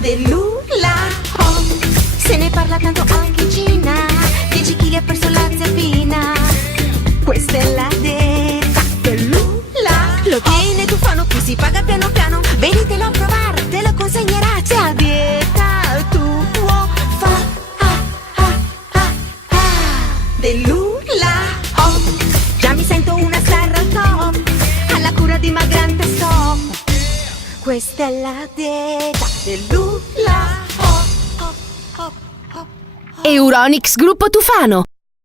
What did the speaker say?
dell'Ula oh. Se ne parla tanto anche in Cina, 10 kg ha perso la zappina. Questa è la dieta dell'Ula. Lo tiene Tufano, qui si paga piano piano. Venitelo a provare, te lo consegnerà. C'è a dieta tuo fa dell'Ula oh. Già mi sento una star al top, alla cura dimagrante sto. Questa è la dieta dell'Ula oh. Euronics Gruppo Tufano.